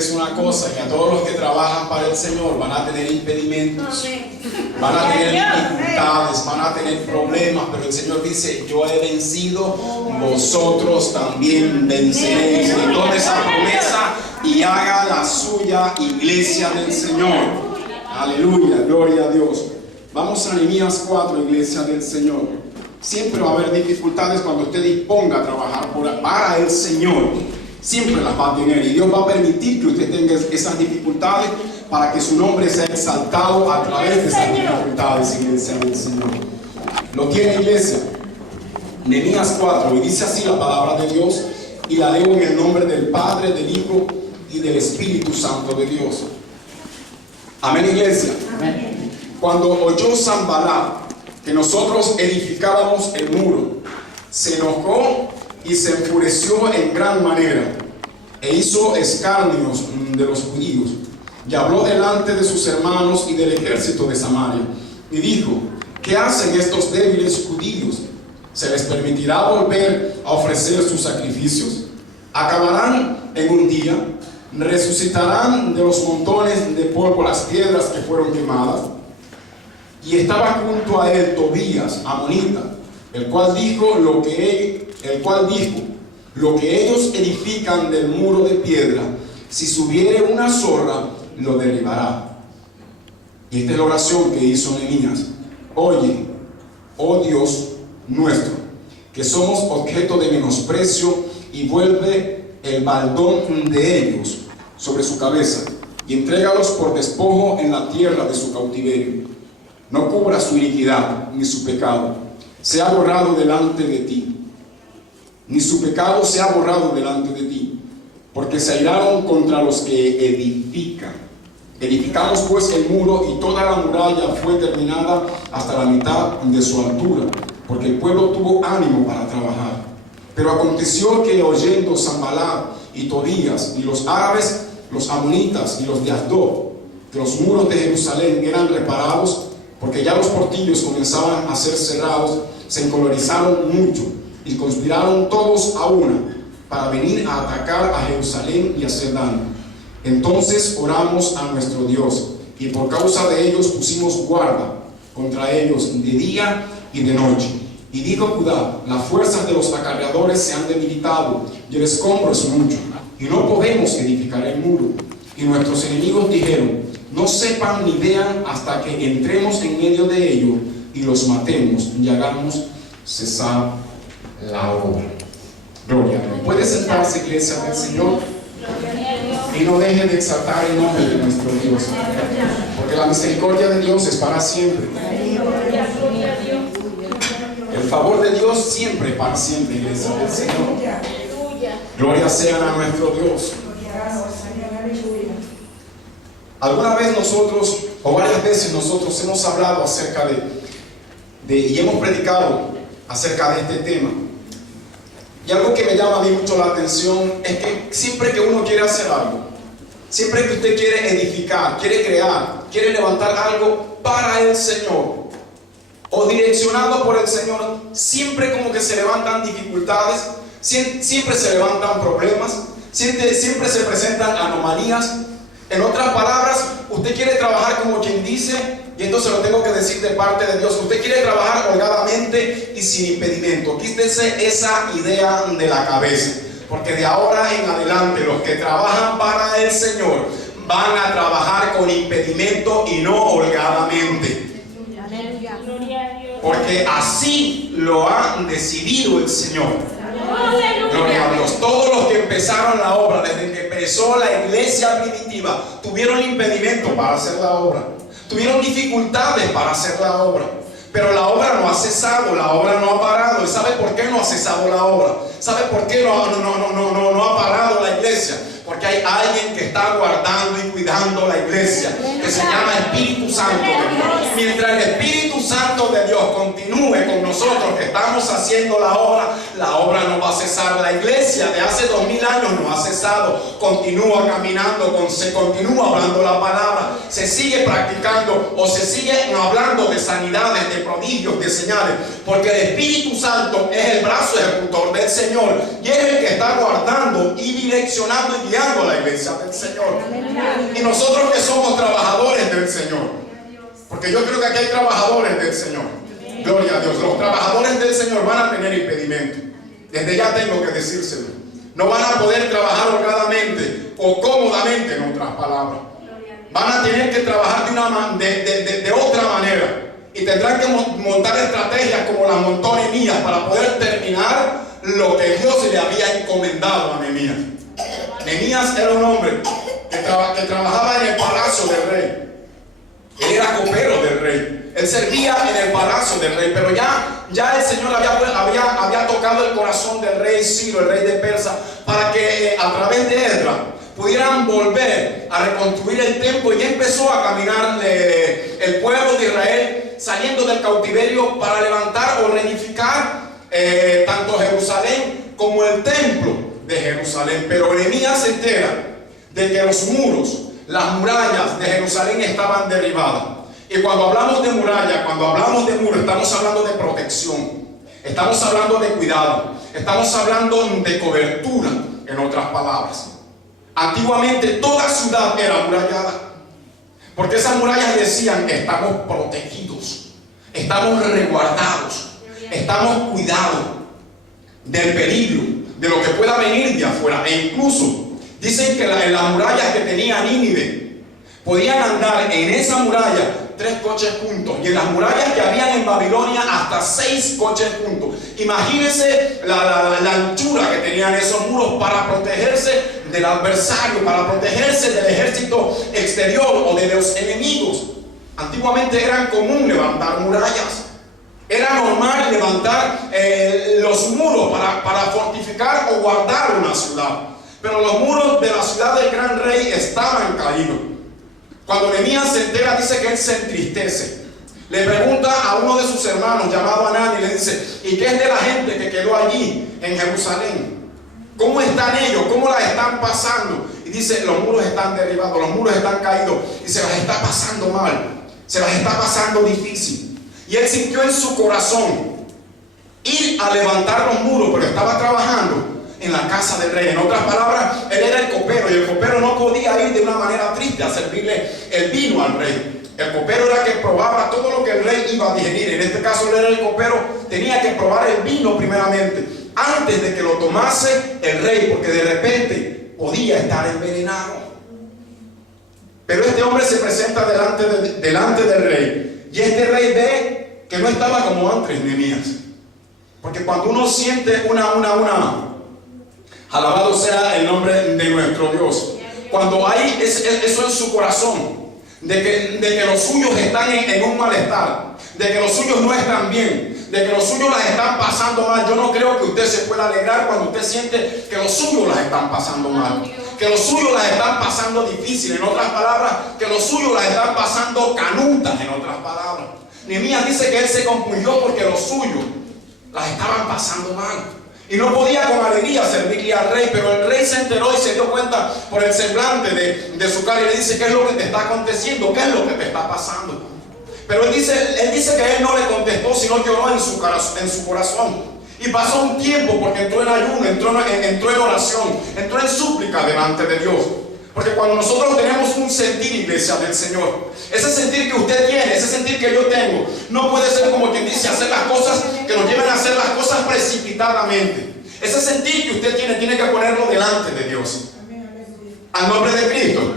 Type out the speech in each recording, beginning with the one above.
decirles una cosa, que a todos los que trabajan para el Señor van a tener impedimentos, van a tener dificultades, van a tener problemas, pero el Señor dice: yo he vencido, vosotros también venceréis. Y tome esa promesa y haga la suya, iglesia del Señor. Aleluya, gloria a Dios. Vamos a Nehemías 4, iglesia del Señor. Siempre va a haber dificultades cuando usted disponga a trabajar para el Señor. Siempre las va a tener, y Dios va a permitir que usted tenga esas dificultades para que su nombre sea exaltado a través de esas dificultades, iglesia del Señor. ¿Lo tiene, iglesia? Nehemías 4, y dice así la palabra de Dios, y la leo en el nombre del Padre, del Hijo y del Espíritu Santo de Dios. Amén, iglesia. Amén. Cuando oyó Sanballat que nosotros edificábamos el muro, se enojó y se enfureció en gran manera, e hizo escarnios de los judíos, y habló delante de sus hermanos y del ejército de Samaria, y dijo: ¿qué hacen estos débiles judíos? ¿Se les permitirá volver a ofrecer sus sacrificios? ¿Acabarán en un día? ¿Resucitarán de los montones de polvo las piedras que fueron quemadas? Y estaba junto a él Tobías, amonita, el cual dijo: lo que ellos edifican del muro de piedra, si subiere una zorra, lo derribará. Y esta es la oración que hizo Nehemías: oye, oh Dios nuestro, que somos objeto de menosprecio, y vuelve el baldón de ellos sobre su cabeza, y entrégalos por despojo en la tierra de su cautiverio. No cubra su iniquidad ni su pecado sea borrado delante de ti, ni su pecado sea borrado delante de ti, porque se airaron contra los que edifican. Edificamos pues el muro, y toda la muralla fue terminada hasta la mitad de su altura, porque el pueblo tuvo ánimo para trabajar. Pero aconteció que, oyendo Sanballat y Tobías y los árabes, los amonitas y los de Asdod, que los muros de Jerusalén eran reparados, porque ya los portillos comenzaban a ser cerrados, se encolerizaron mucho y conspiraron todos a una para venir a atacar a Jerusalén y hacer daño. Entonces oramos a nuestro Dios, y por causa de ellos pusimos guarda contra ellos de día y de noche. Y dijo Judá: las fuerzas de los acarreadores se han debilitado, y el escombro es mucho, y no podemos edificar el muro. Y nuestros enemigos dijeron: no sepan ni vean hasta que entremos en medio de ellos y los matemos y hagamos cesar la obra. Gloria a Dios. Puede sentarse, iglesia del Señor, y no deje de exaltar el nombre de nuestro Dios, porque la misericordia de Dios es para siempre. El favor de Dios siempre, para siempre, iglesia del Señor. Gloria sean a nuestro Dios. Alguna vez nosotros, o varias veces nosotros, hemos hablado acerca y hemos predicado acerca de este tema. Y algo que me llama a mí mucho la atención es que siempre que uno quiere hacer algo, siempre que usted quiere edificar, quiere crear, quiere levantar algo para el Señor, o direccionado por el Señor, siempre como que se levantan dificultades, siempre se levantan problemas, siempre se presentan anomalías. En otras palabras, usted quiere trabajar como quien dice, y esto se lo tengo que decir de parte de Dios, usted quiere trabajar holgadamente y sin impedimento. Quítese esa idea de la cabeza, porque de ahora en adelante los que trabajan para el Señor van a trabajar con impedimento y no holgadamente, porque así lo ha decidido el Señor. Gloria a Dios. Todos los que empezaron la obra, desde que empezó la iglesia primitiva, tuvieron impedimento para hacer la obra, tuvieron dificultades para hacer la obra, pero la obra no ha cesado, la obra no ha parado. ¿Y sabe por qué no ha cesado la obra? ¿Sabe por qué no ha parado la iglesia? Porque hay alguien que está guardando y cuidando la iglesia, que se llama Espíritu Santo de Dios. Mientras el Espíritu Santo de Dios continúe con nosotros que estamos haciendo la obra no va a cesar. La iglesia de hace 2000 años no ha cesado, continúa caminando, se continúa hablando la palabra, se sigue practicando o se sigue hablando de sanidades, de prodigios, de señales, porque el Espíritu Santo es el brazo ejecutor del Señor, y es el que está guardando y direccionando y guiando liderando la iglesia del Señor. Y nosotros que somos trabajadores del Señor, porque yo creo que aquí hay trabajadores del Señor. Gloria a Dios. Los trabajadores del Señor van a tener impedimento. Desde ya tengo que decírselo. No van a poder trabajar holgadamente o cómodamente, en otras palabras. Van a tener que trabajar de otra manera. Y tendrán que montar estrategias como las montó Nehemías para poder terminar lo que Dios le había encomendado a Nehemías. Nehemías era un hombre que trabajaba en el palacio del rey. Él era copero del rey. Él servía en el palacio del rey. Pero ya el Señor había tocado el corazón del rey Ciro, el rey de Persia, para que a través de Esdras pudieran volver a reconstruir el templo. Y empezó a caminar el pueblo de Israel saliendo del cautiverio para levantar o reedificar tanto Jerusalén como el templo de Jerusalén. Pero Nehemías se entera de que los muros, las murallas de Jerusalén estaban derribadas. Y cuando hablamos de muralla, cuando hablamos de muro, estamos hablando de protección, estamos hablando de cuidado, estamos hablando de cobertura, en otras palabras. Antiguamente toda ciudad era amurallada, porque esas murallas decían: estamos protegidos, estamos resguardados, estamos cuidados del peligro, de lo que pueda venir de afuera. E incluso dicen que en las murallas que tenía Nínive podían andar en esa muralla 3 coches juntos, y en las murallas que habían en Babilonia hasta 6 coches juntos. Imagínense la anchura que tenían esos muros para protegerse del adversario, para protegerse del ejército exterior o de los enemigos. Antiguamente era común levantar murallas, era normal levantar los muros para fortificar o guardar una ciudad. Pero los muros de la ciudad del gran rey estaban caídos. Cuando Nehemías se entera, dice que él se entristece. Le pregunta a uno de sus hermanos llamado Anani y le dice: ¿y qué es de la gente que quedó allí en Jerusalén? ¿Cómo están ellos? ¿Cómo las están pasando? Y dice: los muros están derribados, los muros están caídos y se las está pasando mal, se las está pasando difícil. Y él sintió en su corazón ir a levantar los muros, pero estaba trabajando en la casa del rey. En otras palabras, él era el copero, y el copero no podía ir de una manera triste a servirle el vino al rey. El copero era que probaba todo lo que el rey iba a digerir. En este caso, él era el copero, tenía que probar el vino primeramente, antes de que lo tomase el rey, porque de repente podía estar envenenado. Pero este hombre se presenta delante del rey, y este rey ve que no estaba como antes Nehemías. Porque cuando uno siente alabado sea el nombre de nuestro Dios, cuando hay eso en su corazón, de que los suyos están en un malestar, de que los suyos no están bien, de que los suyos las están pasando mal, yo no creo que usted se pueda alegrar cuando usted siente que los suyos las están pasando mal, que los suyos las están pasando difícil. En otras palabras, que los suyos las están pasando canutas. En otras palabras, Nehemías dice que él se compungió porque los suyos las estaban pasando mal y no podía con alegría servirle al rey. Pero el rey se enteró y se dio cuenta por el semblante de su cara, y le dice: ¿qué es lo que te está aconteciendo? ¿Qué es lo que te está pasando? Pero él dice que él no le contestó, sino lloró en su corazón. Y pasó un tiempo, porque entró en ayuno, entró en oración, entró en súplica delante de Dios. Porque cuando nosotros tenemos un sentir, iglesia del Señor, ese sentir que usted tiene, ese sentir que yo tengo, no puede ser como quien dice hacer las cosas que nos lleven a hacer las cosas precipitadamente. Ese sentir que usted tiene que ponerlo delante de Dios, al nombre de Cristo,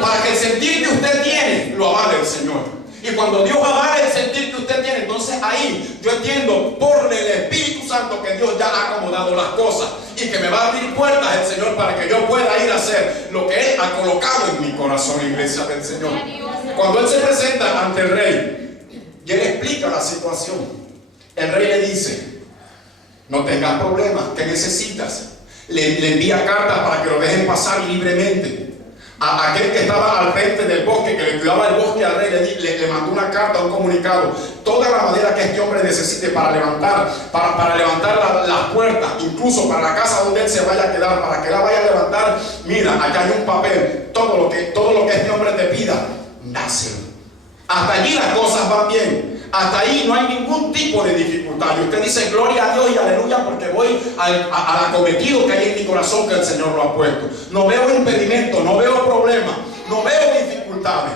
para que el sentir que usted tiene lo avale el Señor. Y cuando Dios avale el sentir que usted tiene, entonces ahí yo entiendo por el Espíritu Santo que Dios ya ha acomodado las cosas y que me va a abrir puertas el Señor para que yo pueda ir a hacer lo que Él ha colocado en mi corazón, iglesia del Señor. Cuando Él se presenta ante el rey y Él explica la situación, el rey le dice: no tengas problemas, ¿qué necesitas? Le envía cartas para que lo dejen pasar libremente. A aquel que estaba al frente del bosque, que le cuidaba el bosque al rey, le mandó una carta, un comunicado: toda la madera que este hombre necesite para levantar las puertas, incluso para la casa donde él se vaya a quedar, para que la vaya a levantar, mira, acá hay un papel, todo lo que este hombre te pida, dáselo. Hasta allí las cosas van bien, hasta ahí no hay ningún tipo de dificultad. dificultad. Y usted dice gloria a Dios y aleluya porque voy al acometido que hay en mi corazón que el Señor lo ha puesto. No veo impedimento, no veo problemas, no veo dificultades.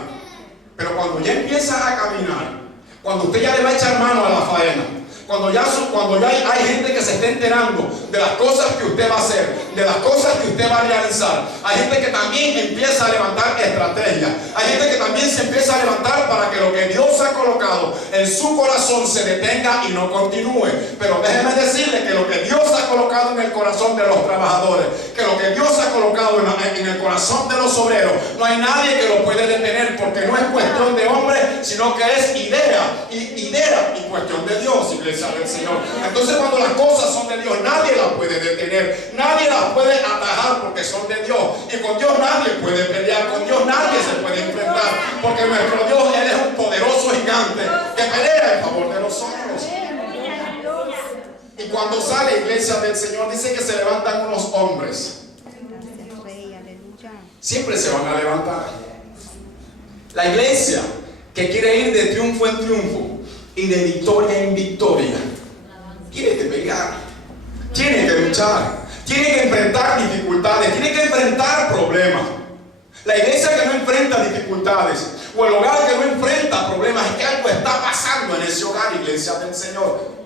Pero cuando ya empieza a caminar, cuando usted ya le va a echar mano a la faena, cuando ya hay gente que se está enterando de las cosas que usted va a hacer, de las cosas que usted va a realizar, hay gente que también empieza a levantar estrategias, hay gente que también se empieza a levantar para que lo que Dios ha colocado en su corazón se detenga y no continúe. Pero déjeme decirle que lo que Dios ha colocado en el corazón de los trabajadores, que lo que Dios ha colocado en el corazón de los obreros, no hay nadie que lo puede detener, porque no es cuestión de hombre, sino que es idea y cuestión de Dios, iglesia del Señor. Entonces, cuando las cosas son de Dios, nadie las puede detener, nadie las puede atajar porque son de Dios. Y con Dios nadie puede pelear, con Dios nadie se puede enfrentar, porque nuestro Dios, Él es un poderoso gigante que pelea en favor de nosotros. Y cuando sale, iglesia del Señor, dice que se levantan unos hombres. Siempre se van a levantar. La iglesia que quiere ir de triunfo en triunfo y de victoria en victoria, tiene que pelear, tiene que luchar, tiene que enfrentar dificultades, tiene que enfrentar problemas. La iglesia que no enfrenta dificultades, o el hogar que no enfrenta problemas, es que algo está pasando en ese hogar, iglesia del Señor.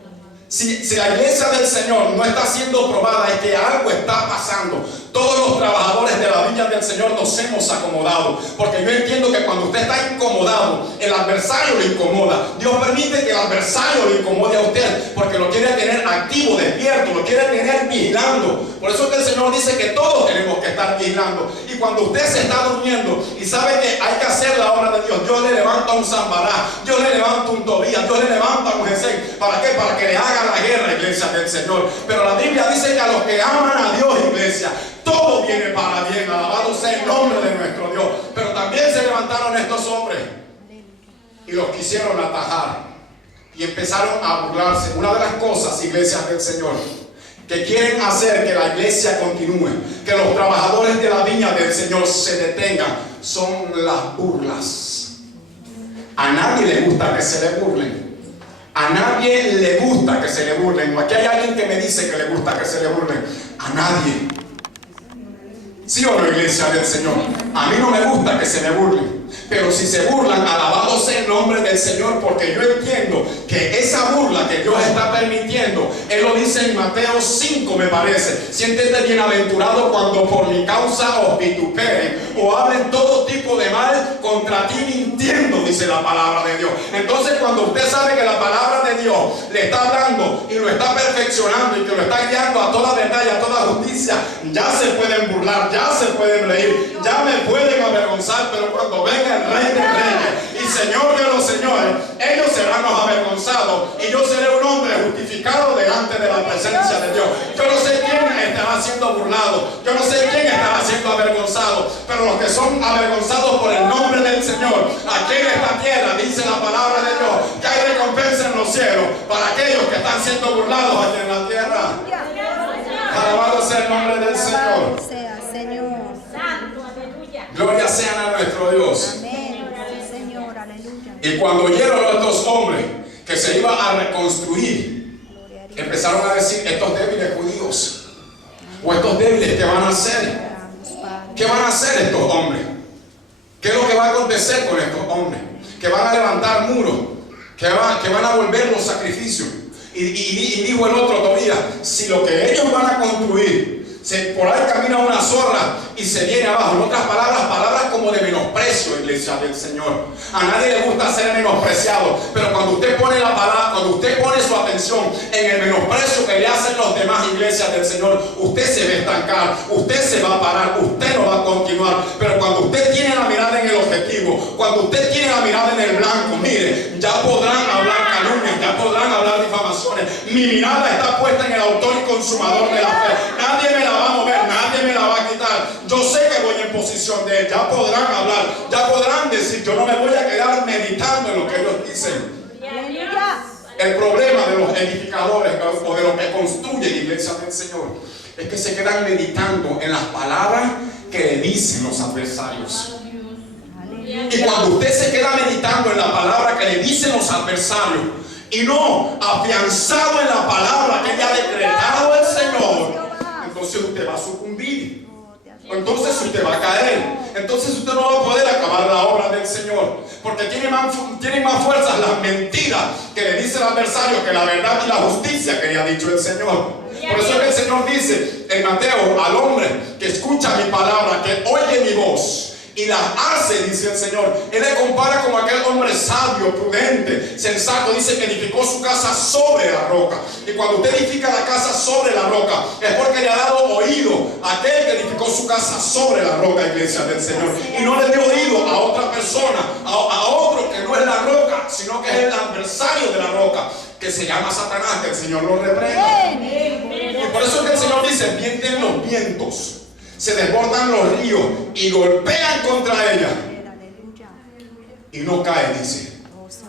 Si la iglesia del Señor no está siendo probada, es que algo está pasando. Todos los trabajadores de la viña del Señor nos hemos acomodado, porque yo entiendo que cuando usted está incomodado, el adversario lo incomoda. Dios permite que el adversario lo incomode a usted, porque lo quiere tener activo, despierto, lo quiere tener vigilando. Por eso es que el Señor dice que todos tenemos que estar vigilando. Y cuando usted se está durmiendo y sabe que hay que hacer la obra de Dios, Dios le levanta un Zambará, Dios le levanta un Tobías, Dios le levanta un Gesén. ¿Para qué? Para que le haga la guerra, iglesia del Señor. Pero la Biblia dice que a los que aman a Dios, iglesia, todo viene para bien. Alabado sea el nombre de nuestro Dios. Pero también se levantaron estos hombres y los quisieron atajar y empezaron a burlarse. Una de las cosas, iglesias del Señor, que quieren hacer que la iglesia continúe, que los trabajadores de la viña del Señor se detengan, son las burlas. A nadie le gusta que se le burlen. A nadie le gusta que se le burlen. Aquí hay alguien que me dice que le gusta que se le burlen. A nadie. ¿Sí o no, iglesia del Señor? A mí no me gusta que se me burlen. Pero si se burlan, alabado sea el nombre del Señor, porque yo entiendo que esa burla que Dios está permitiendo, Él lo dice en Mateo 5, me parece: siéntete bienaventurado cuando por mi causa os vituperen o hablen todo tipo de mal contra ti mintiendo, dice la palabra de Dios. Entonces, cuando usted sabe que la palabra de Dios le está hablando y lo está perfeccionando y que lo está guiando a toda verdad y a toda justicia, ya se pueden burlar, ya se pueden reír, ya me pueden avergonzar, pero cuando venga el Rey de Reyes y Señor de los señores, ellos serán los avergonzados y yo seré un hombre justificado delante de la presencia de Dios. Yo no sé quién estará siendo burlado, yo no sé quién estará siendo avergonzado, pero los que son avergonzados por el nombre del Señor, aquí en esta tierra, dice la palabra de Dios, que hay recompensa en los cielos para aquellos que están siendo burlados aquí en la tierra. Alabado sea el nombre del Señor. Gloria sea a nuestro Dios. Amén. Señor, aleluya. Y cuando oyeron a estos hombres que se iba a reconstruir, empezaron a decir: estos débiles judíos, o estos débiles, ¿qué van a hacer? ¿Qué van a hacer estos hombres? ¿Qué es lo que va a acontecer con estos hombres? Que van a levantar muros, que van a volver los sacrificios. Y dijo el otro Tobías: si lo que ellos van a construir, por ahí camina una zorra y se viene abajo. En otras palabras, palabras como de menosprecio, iglesia del Señor. A nadie le gusta ser menospreciado, pero cuando usted pone la palabra, cuando usted pone su atención en el menosprecio que le hacen los demás, iglesias del Señor, usted se va a estancar, usted se va a parar, usted no va a continuar. Pero cuando usted tiene la mirada en el objetivo, cuando usted tiene la mirada en el blanco, mire, ya podrán hablar calumnias, ya podrán hablar difamaciones. Mi mirada está puesta en el autor y consumador de la fe. Nadie me la va a mover, nadie me la va a quitar. Yo sé que voy en posición de él. Ya podrán hablar, ya podrán decir. Yo no me voy a quedar meditando en lo que ellos dicen. El problema de los edificadores o de los que construyen iglesias del Señor es que se quedan meditando en las palabras que le dicen los adversarios. Y cuando usted se queda meditando en la palabra que le dicen los adversarios, y no afianzado en la palabra que ya ha decretado el Señor, entonces usted va a sucumbir. Entonces usted va a caer. Entonces usted no va a poder acabar la obra del Señor, porque tiene más fuerzas las mentiras que le dice el adversario que la verdad y la justicia que le ha dicho el Señor. Por eso es que el Señor dice en Mateo: al hombre que escucha mi palabra, que oye mi voz y las hace, dice el Señor. Él le compara como aquel hombre sabio, prudente, sensato. Dice que edificó su casa sobre la roca. Y cuando usted edifica la casa sobre la roca, es porque le ha dado oído a aquel que edificó su casa sobre la roca, iglesia del Señor. Y no le dio oído a otra persona, a otro que no es la roca, sino que es el adversario de la roca, que se llama Satanás, que el Señor lo reprenda. Y por eso es que el Señor dice: vienten los vientos, se desbordan los ríos y golpean contra ella y no cae, dice,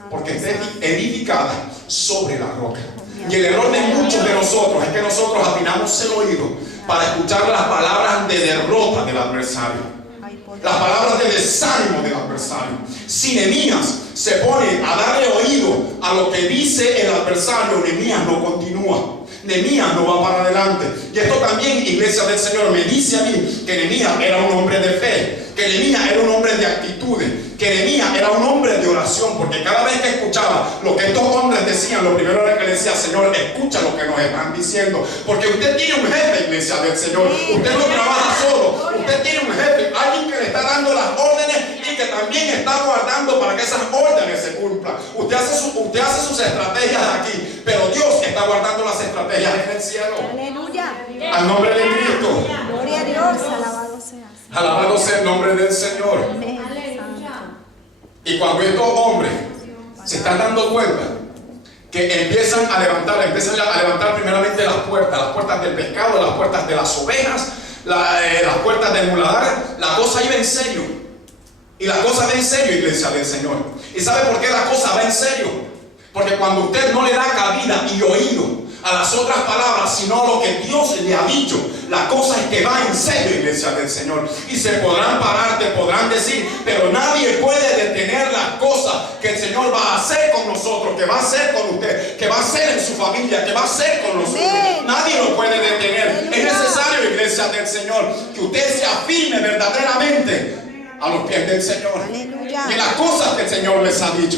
porque está edificada sobre la roca. Y el error de muchos de nosotros es que nosotros afinamos el oído para escuchar las palabras de derrota del adversario, las palabras de desánimo del adversario. Si Nehemías se pone a darle oído a lo que dice el adversario, Nehemías no continúa. Nehemías no va para adelante. Y esto también, iglesia del Señor, me dice a mí que Nehemías era un hombre de fe, que Nehemías era un hombre de actitudes, que Nehemías era un hombre de oración, porque cada vez que escuchaba lo que estos hombres decían, lo primero era que le decía: Señor, escucha lo que nos están diciendo, porque usted tiene un jefe, iglesia del Señor. Usted no trabaja solo, usted tiene un jefe, alguien que le está dando las órdenes y que también está guardando para que esas órdenes se cumplan. Usted hace sus estrategias aquí, pero Dios está guardando las estrategias en el cielo. Aleluya. Al nombre de Cristo. Gloria a Dios. Alabado sea. Alabado sea el nombre del Señor. Amén. Y cuando estos hombres se están dando cuenta que empiezan a levantar primeramente las puertas del pescado, las puertas de las ovejas, las puertas del muladar, la cosa iba en serio. Y la cosa va en serio, iglesia del Señor. ¿Y sabe por qué la cosa va en serio? Porque cuando usted no le da cabida y oído a las otras palabras, sino a lo que Dios le ha dicho, la cosa es que va en serio, iglesia del Señor. Y se podrán parar, te podrán decir, pero nadie puede detener las cosas que el Señor va a hacer con nosotros, que va a hacer con usted, que va a hacer en su familia, que va a hacer con nosotros. Nadie lo puede detener. Es necesario, iglesia del Señor, que usted se afirme verdaderamente a los pies del Señor. Aleluya. Y las cosas que el Señor les ha dicho,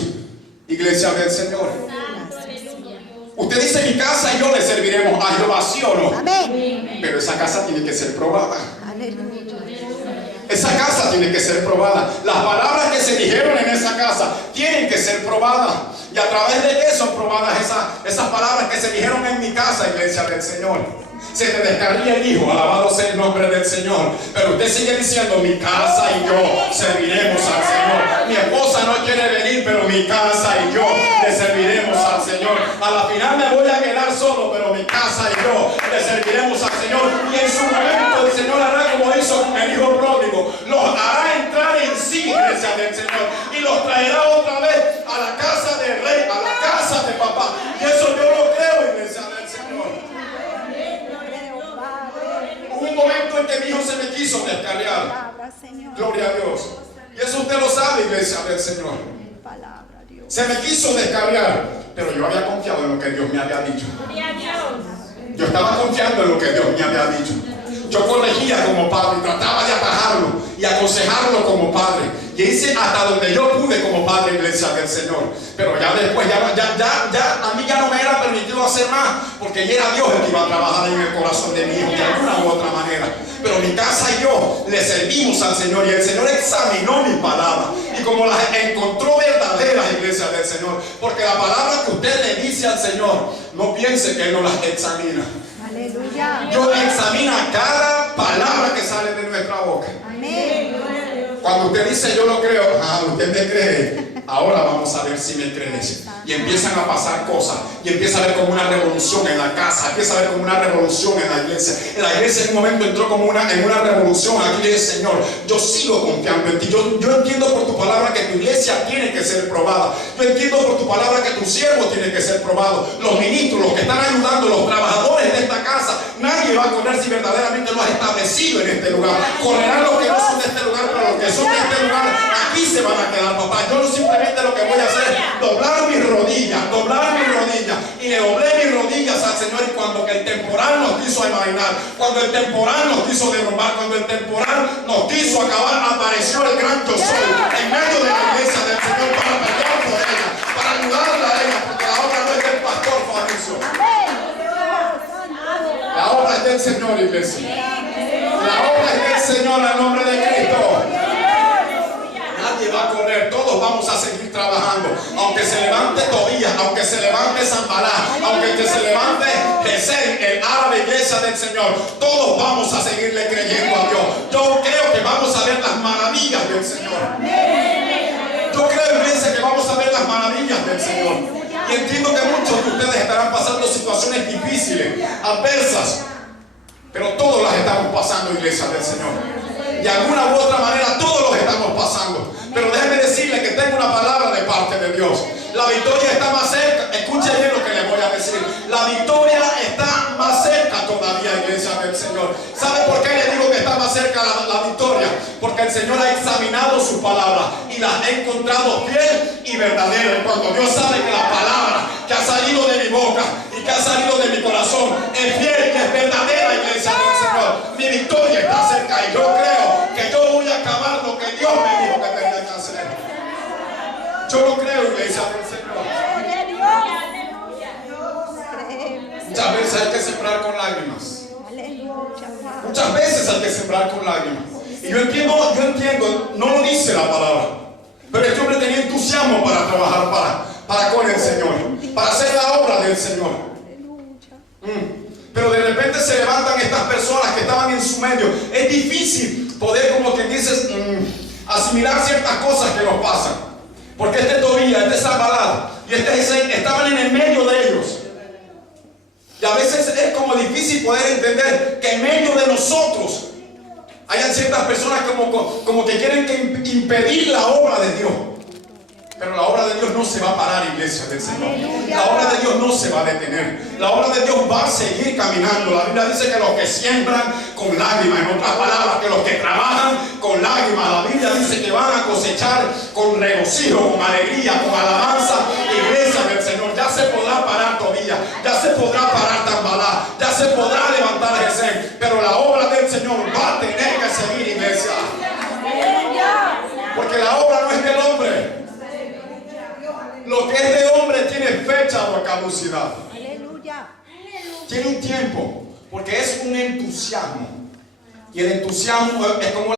iglesia del Señor. Usted dice: mi casa y yo le serviremos a Jehová, ¿sí o no? Amén. Pero esa casa tiene que ser probada. Aleluya. Esa casa tiene que ser probada. Las palabras que se dijeron en esa casa tienen que ser probadas. ¿Y a través de qué son probadas esas palabras que se dijeron en mi casa, iglesia del Señor? Se te descarría el hijo, alabado sea el nombre del Señor. Pero usted sigue diciendo: mi casa y yo serviremos al Señor. Mi esposa no quiere venir, pero mi casa y yo le serviremos al Señor. A la final me voy a quedar solo, pero mi casa y yo le serviremos al Señor. Y en su momento el Señor hará como hizo con el hijo pródigo. Los hará entrar en sí, iglesia del Señor, y los traerá otra vez a la casa del rey, a la casa de papá. Y eso yo lo creo, iglesia del Señor. Hubo un momento en que mi hijo se me quiso descarriar. Gloria a Dios. Y eso usted lo sabe, iglesia del Señor. Se me quiso descarriar, pero yo había confiado en lo que Dios me había dicho. Yo estaba confiando en lo que Dios me había dicho. Yo corregía como padre, trataba de atajarlo y aconsejarlo como padre. Y hice hasta donde yo pude como padre, iglesia del Señor. Pero ya después, a mí ya no me era permitido hacer más, porque ya era Dios el que iba a trabajar en el corazón de mi hijo de alguna u otra manera. Pero mi casa y yo le servimos al Señor, y el Señor examinó mi palabra y como las encontró verdaderas, iglesia del Señor, porque la palabra que usted le dice al Señor, no piense que Él no las examina. Aleluya. Dios examina cada palabra que sale de nuestra boca. Amén. Cuando usted dice: yo lo creo, usted me cree, ahora vamos a ver si me crees. Y empiezan a pasar cosas, y empieza a haber como una revolución en la casa, empieza a haber como una revolución en la iglesia. En la iglesia en un momento entró como en una revolución. Aquí le dice: Señor, yo sigo confiando en ti. Yo entiendo por tu palabra que tu iglesia tiene que ser probada. Yo entiendo por tu palabra que tu siervo tiene que ser probado. Los ministros, los que están ayudando, los trabajadores de esta casa, nadie va a correr si verdaderamente lo has establecido en este lugar. Correrán los que no son de este lugar, pero los que son de este lugar aquí se van a quedar, papá. Yo no simplemente lo que voy a hacer es doblar mis rodillas temporal nos quiso envainar, cuando el temporal nos quiso derrumbar, cuando el temporal nos quiso acabar, apareció el gran yo soy en medio de la iglesia del Señor para pelear por ella, para ayudarla a ella, porque la obra no es del pastor Fabricio. La obra es del Señor, iglesia. La obra es del Señor en nombre de Cristo. Nadie va a correr, todos vamos a seguir trabajando. Aunque se levante Tobías, aunque se levante Zambalá, aunque se levante Gesem, el árabe iglesia del Señor, todos vamos a seguirle creyendo a Dios. Yo creo que vamos a ver las maravillas del Señor. Yo creo, iglesia, que vamos a ver las maravillas del Señor. Y entiendo que muchos de ustedes estarán pasando situaciones difíciles, adversas, pero todos las estamos pasando, iglesia del Señor. De alguna u otra manera todos los estamos pasando. Pero déjeme decirle que tengo una palabra de parte de Dios. La victoria está más cerca. Escuche bien lo que le voy a decir. La victoria está más cerca todavía, iglesia del Señor. ¿Sabe por qué le digo que está más cerca la victoria? Porque el Señor ha examinado su palabra y la ha encontrado fiel y verdadera. Y cuando Dios sabe que la palabra que ha salido de mi boca y que ha salido de mi corazón es fiel y es verdadera, iglesia del Señor, mi victoria está cerca. Y yo creo que yo voy a acabar lo que Dios me dijo que tenía que hacer. Yo lo creo, iglesia del Señor. Muchas veces hay que sembrar con lágrimas. Muchas veces hay que sembrar con lágrimas. Y yo entiendo, no lo dice la palabra, pero este hombre tenía entusiasmo para trabajar para con el Señor, para hacer la obra del Señor. Pero de repente se levantan estas personas que estaban en su medio. Es difícil poder, como que dices, asimilar ciertas cosas que nos pasan. Porque este Tobías, este Zambalá y este Gesem estaban en el medio de ellos. Y a veces es como difícil poder entender que en medio de nosotros hayan ciertas personas como que quieren impedir la obra de Dios. Pero la obra de Dios no se va a parar, iglesia del Señor. La obra de Dios no se va a detener. La obra de Dios va a seguir caminando. La Biblia dice que los que siembran con lágrimas, en otras palabras, que los que trabajan con lágrimas, la Biblia dice que van a cosechar con regocijo, con alegría, con alabanza. Iglesia del Señor, ya se podrá parar Tobías, ya se podrá parar Zambalá, ya se podrá levantar Gesem, pero la obra del Señor va a tener que seguir, iglesia. Porque la obra no es del hombre. Lo que es de hombre tiene fecha de caducidad. Tiene un tiempo, porque es un entusiasmo. Y el entusiasmo es como